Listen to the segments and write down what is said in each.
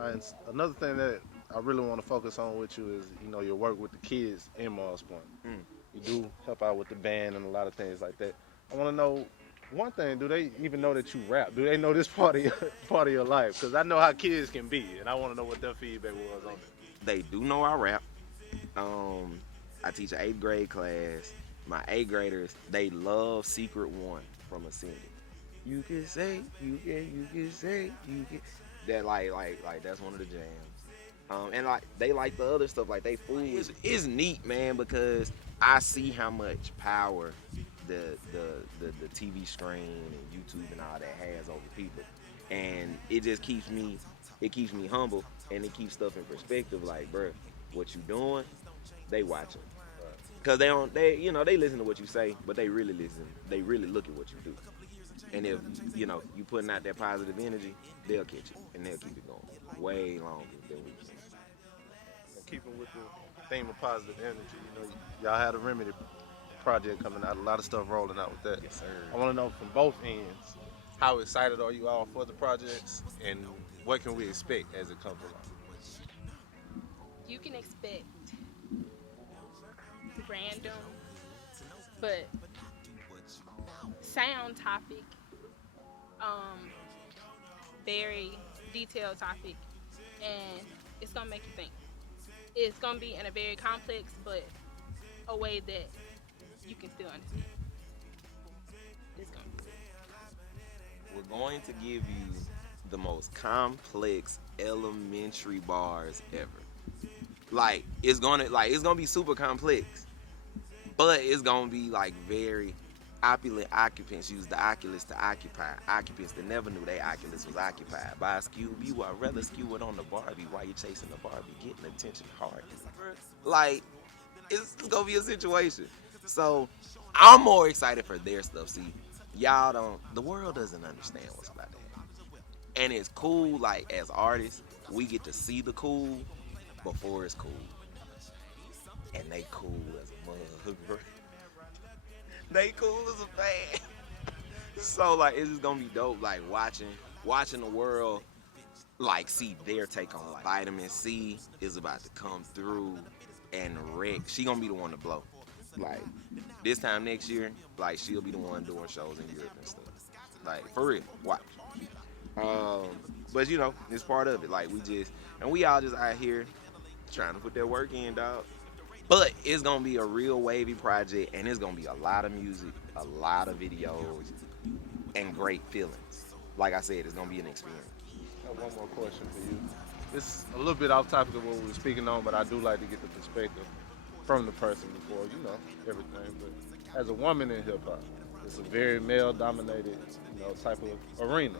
And another thing that I really want to focus on with you is, your work with the kids in Mars Point. Mm. You do help out with the band and a lot of things like that. I want to know one thing: do they even know that you rap? Do they know this part of your part of your life? Because I know how kids can be, and I want to know what their feedback was on it. They do know I rap. Um, I teach an eighth grade class. My eighth graders, they love Secret One from Ascended. You can say, you can say, you can. That like that's one of the jams. And like they like the other stuff. Like they fool. It's neat, man, because I see how much power the TV screen and YouTube and all that has over people, and it just keeps me humble, and it keeps stuff in perspective. Like, bro, what you doing? They watching. Cause they don't, they listen to what you say, but they really listen. They really look at what you do. And if you putting out that positive energy, they'll catch it and they'll keep it going way longer than we can. And keeping with the theme of positive energy, y'all had a Remedy project coming out, a lot of stuff rolling out with that. Yes, sir. I want to know from both ends, how excited are you all for the projects, and what can we expect as it comes along? You can expect random but sound topic, um, very detailed topic, and it's gonna make you think. It's gonna be in a very complex but a way that you can still understand. It's gonna be We're going to give you the most complex elementary bars ever. It's gonna be super complex, but it's gonna be like very opulent occupants use the Oculus to occupy. Occupants that never knew their Oculus was occupied by a Scoob. You are rather skew it on the Barbie while you're chasing the Barbie, getting attention hard. Like, it's gonna be a situation. So I'm more excited for their stuff. See, y'all don't the world doesn't understand what's about to happen. And it's cool, like as artists, we get to see the cool before it's cool. And they cool as a mug, bro. They cool as a fan. So like it's just gonna be dope, like watching the world like see their take on life. Vitamin C is about to come through and wreck. She gonna be the one to blow. Like this time next year, like she'll be the one doing shows in Europe and stuff. Like for real, watch. Um, but it's part of it. Like we all just out here trying to put that work in, dog. But it's gonna be a real wavy project, and it's gonna be a lot of music, a lot of videos, and great feelings. Like I said, it's gonna be an experience. I have one more question for you. It's a little bit off topic of what we were speaking on, but I do like to get the perspective from the person before, everything. But as a woman in hip hop, it's a very male dominated, type of arena.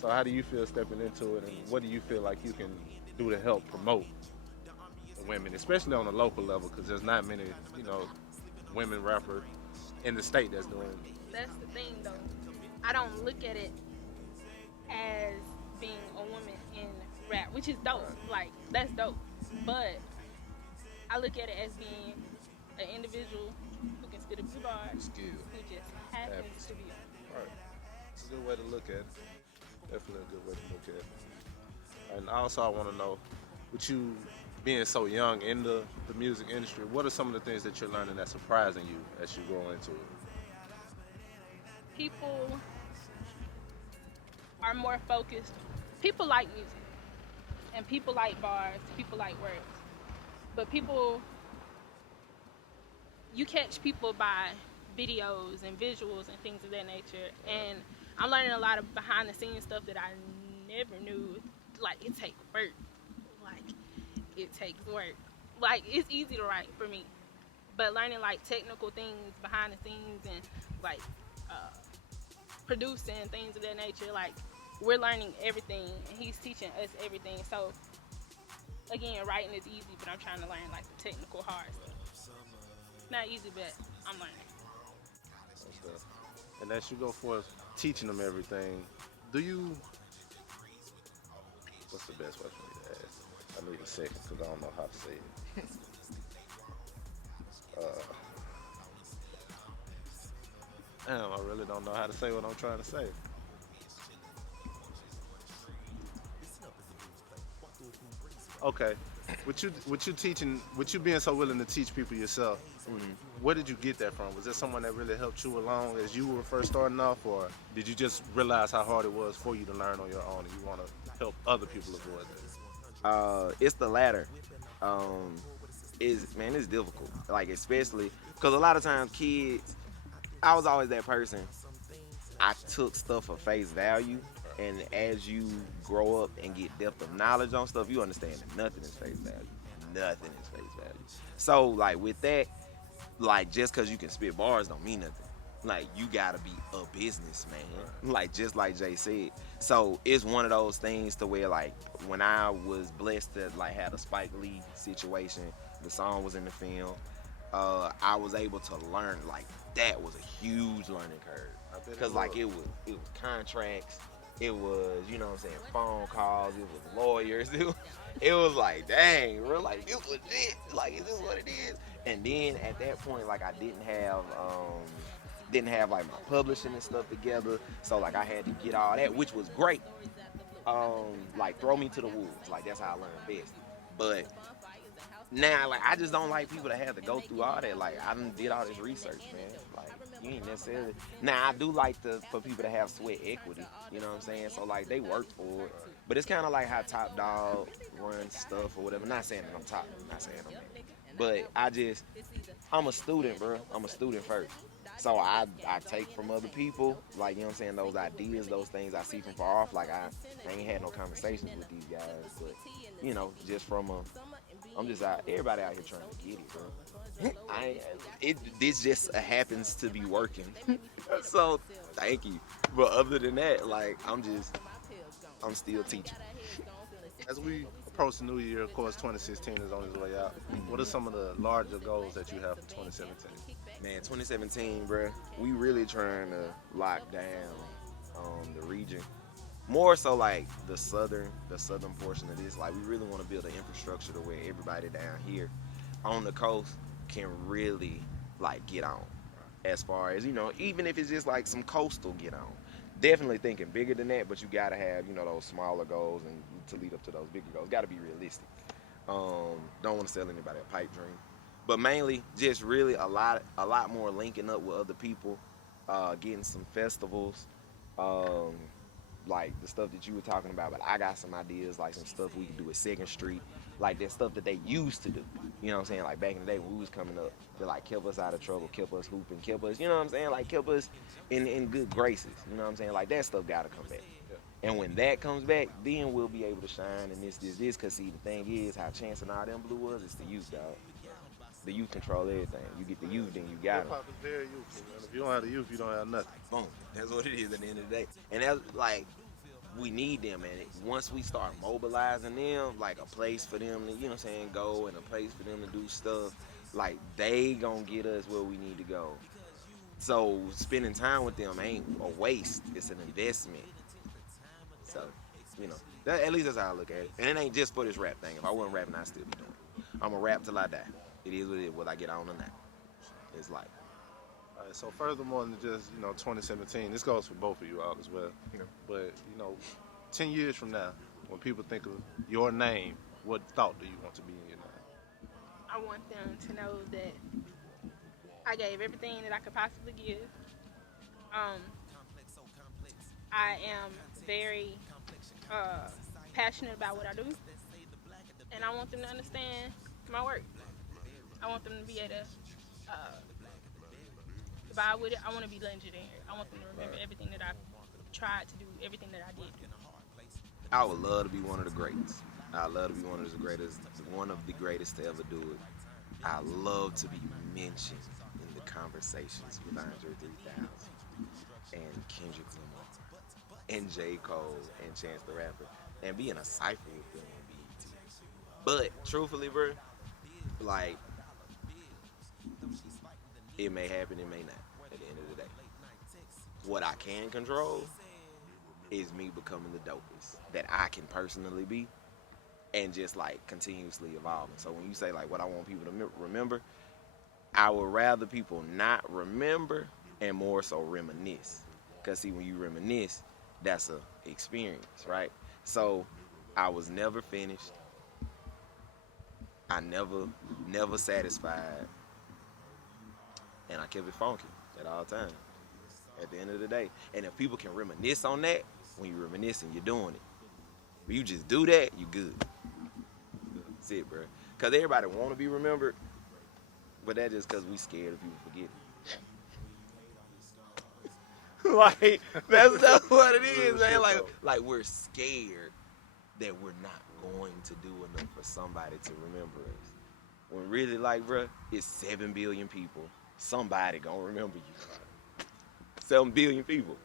So how do you feel stepping into it, and what do you feel like you can do to help promote the women, especially on a local level, because there's not many, women rappers in the state that's doing it. that's the thing though. I don't look at it as being a woman in rap, which is dope. Like that's dope. But I look at it as being an individual who can spit a few bars, Skill. who just happens to be on. All right. It's a good way to look at it. Definitely a good way to look at it. And also, I want to know, with you being so young in the music industry, what are some of the things that you're learning that's surprising you as you grow into it? People are more focused. People like music, and people like bars. People like words. But you catch people by videos and visuals and things of that nature. And I'm learning a lot of behind the scenes stuff that I never knew. Like it takes work. Like it takes work. Like it's easy to write for me, but learning like technical things behind the scenes and like uh, producing things of that nature. Like we're learning everything, and he's teaching us everything. So again, writing is easy, but I'm trying to learn like the technical hard stuff. Not easy, but I'm learning. Okay. And as you go forth teaching them everything, do you? What's the best way for me to ask? I need a second because I don't know how to say it. Uh, Damn, I really don't know how to say what I'm trying to say. Okay, with you teaching, with you being so willing to teach people yourself, Mhm. where did you get that from? Was there someone that really helped you along as you were first starting off, or did you just realize how hard it was for you to learn on your own, and you want to help other people avoid that? It's the latter. Um, is man, it's difficult. Like especially because a lot of times kids, I was always that person. I took stuff for face value, and as you grow up and get depth of knowledge on stuff, you understand that nothing is face value. Nothing is face value. So like with that, like just because you can spit bars don't mean nothing. Like you gotta be a businessman, like just like Jay said. So it's one of those things to where like when I was blessed to like have a Spike Lee situation, the song was in the film. I was able to learn like that was a huge learning curve I bet it because like was. it was contracts, it was you know what I'm saying phone calls, it was lawyers, it was like dang, bro, like this legit, like is this what it is? And then at that point, like I didn't have like my publishing and stuff together, so like I had to get all that, which was great. Like throw me to the wolves, like that's how I learned best. But now, like I just don't like people that have to go through all that. Like I done did all this research, man. Like you ain't necessarily. Now I do like for people to have sweat equity. You know what I'm saying? So like they work for it, but it's kind of like how Top Dog runs stuff or whatever. Not saying that I'm top. Not saying I'm. But I'm a student, bro. I'm a student first. So I take from other people, like you know what I'm saying, those ideas, those things I see from far off. Like I ain't had no conversations with these guys, but just from a I'm just out. Everybody out here trying to get it, bro. I it this just happens to be working. So thank you. But other than that, like I'm still teaching. As we approach the new year, of course, 2016 is on its way out. What are Mhm. some of the larger goals that you have for 2017? Man, 2017, bro. We really trying to lock down the region. More so like the southern portion of this. Like we really want to build an infrastructure to where everybody down here on the coast can really like get on. As far as even if it's just like some coastal get on. Definitely thinking bigger than that, but you gotta have those smaller goals and to lead up to those bigger goals. Got to be realistic. Don't want to sell anybody a pipe dream, but mainly just really a lot more linking up with other people, getting some festivals, um, like the stuff that you were talking about. But I got some ideas, like some stuff we can do at Second Street, like that stuff that they used to do. You know what I'm saying? Like back in the day when we was coming up, to like keep us out of trouble, keep us hooping, keep us, you know what I'm saying? Like keep us in good graces. You know what I'm saying? Like that stuff gotta come back. Yeah. And when that comes back, then we'll be able to shine and this. Cause see, the thing is, how Chance and all them blew was, it's the youth, dog. The youth control everything. You get the youth, then you got Hip them. hop is very youthful, man. If you don't have the youth, you don't have nothing. Boom. That's what it is at the end of the day. And that's like we need them, and once we start mobilizing them, like a place for them to, what I'm saying, go and a place for them to do stuff, like they gonna get us where we need to go. So spending time with them ain't a waste; it's an investment. So, at least that's how I look at it. And it ain't just for this rap thing. If I wasn't rapping, I'd still be doing it. I'm a rap till I die. It is what it is, whether I get on or not. It's like, All right, so furthermore than just 2017, this goes for both of you all as well. you know, But 10 years from now, when people think of your name, what thought do you want to be in your name? I want them to know that I gave everything that I could possibly give. Um, I am very passionate about what I do, and I want them to understand my work. I want them to be able to vibe with it. I want to be legendary. I want them to remember everything that I tried to do, everything that I did. I would love to be one of the greats. I love to be one of the greatest to ever do it. I love to be mentioned in the conversations with Andre 3000 and Kendrick Lamar and J. Cole and Chance the Rapper and be in a cipher with them on BET. But truthfully, bro, like it may happen, it may not. At the end of the day, what I can control is me becoming the dopest that I can personally be, and just like continuously evolving. So when you say like what I want people to remember, I would rather people not remember and more so reminisce. Cause see, when you reminisce, that's a experience, right? So I was never finished. I never satisfied, and I kept it funky at all times. At the end of the day, and if people can reminisce on that, when you're reminiscing, you're doing it. When you just do that, you good. That's it, bro. Cause everybody want to be remembered, but that's just cause we scared of people forgetting. Like that's what it is, man. Like we're scared that we're not going to do enough for somebody to remember us. When really, like, bro, it's 7 billion people. Somebody gonna remember you. 7 billion people.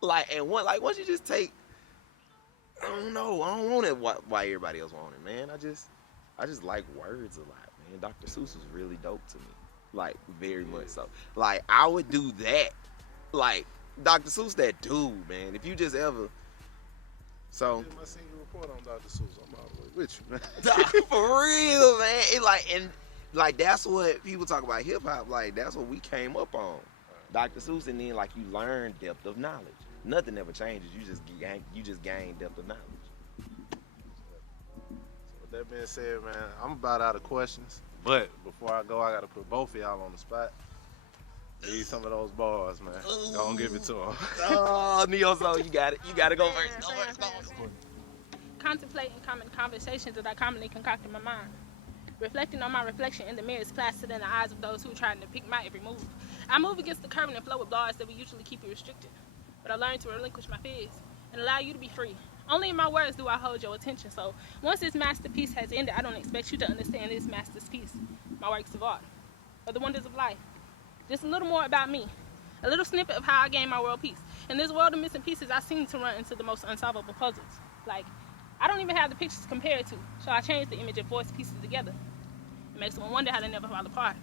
Like, and once you just take, I don't know, I don't want it why everybody else want it, man. I just like words a lot, man. Dr. Seuss was really dope to me. Like, very much so. Like, I would do that. Like, Dr. Seuss, that dude, man. If you just ever, so. My senior report on Dr. Seuss. I'm all the way with you, man. For real, man. It like that's what people talk about hip hop. Like, that's what we came up on. Dr. Seuss, and then like you learn depth of knowledge. Nothing ever changes. You just gain depth of knowledge. So with that being said, man, I'm about out of questions. But before I go, I gotta put both of y'all on the spot. Need some of those bars, man. Go and give it to them. Oh, NeoSoooul, you got it. You got to go first. Go first. Contemplating common conversations that I commonly concoct in my mind. Reflecting on my reflection in the mirror is plastered in the eyes of those who are trying to pick my every move. I move against the current and flow with bars that would usually keep you restricted. But I learned to relinquish my fears and allow you to be free. Only in my words do I hold your attention. So once this masterpiece has ended, I don't expect you to understand this masterpiece, my works of art, or the wonders of life. Just a little more about me. A little snippet of how I gain my world peace. In this world of missing pieces, I seem to run into the most unsolvable puzzles. Like, I don't even have the pictures to compare it to, so I change the image and force pieces together. It makes one wonder how they never fall apart.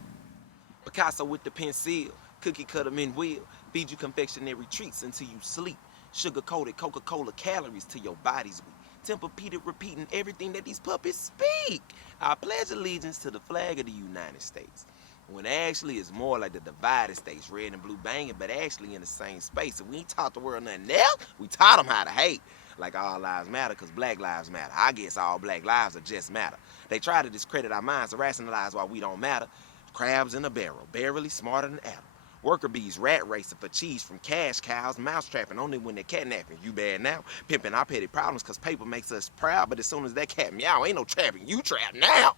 Picasso with the pencil, cookie cutter men will feed you confectionery treats until you sleep. Sugar-coated Coca-Cola calories till your body's weak. Tempur-Pedic repeating everything that these puppets speak. I pledge allegiance to the flag of the United States. When actually it's more like the divided states, red and blue banging, but actually in the same space. And we ain't taught the world nothing else. We taught them how to hate. Like all lives matter because black lives matter. I guess all black lives are just matter. They try to discredit our minds to rationalize why we don't matter. Crabs in a barrel, barely smarter than Adam. Worker bees rat racing for cheese from cash cows, mouse trapping only when they're catnapping. You bad now? Pimping our petty problems because paper makes us proud, but as soon as that cat meow, ain't no trapping. You trap now.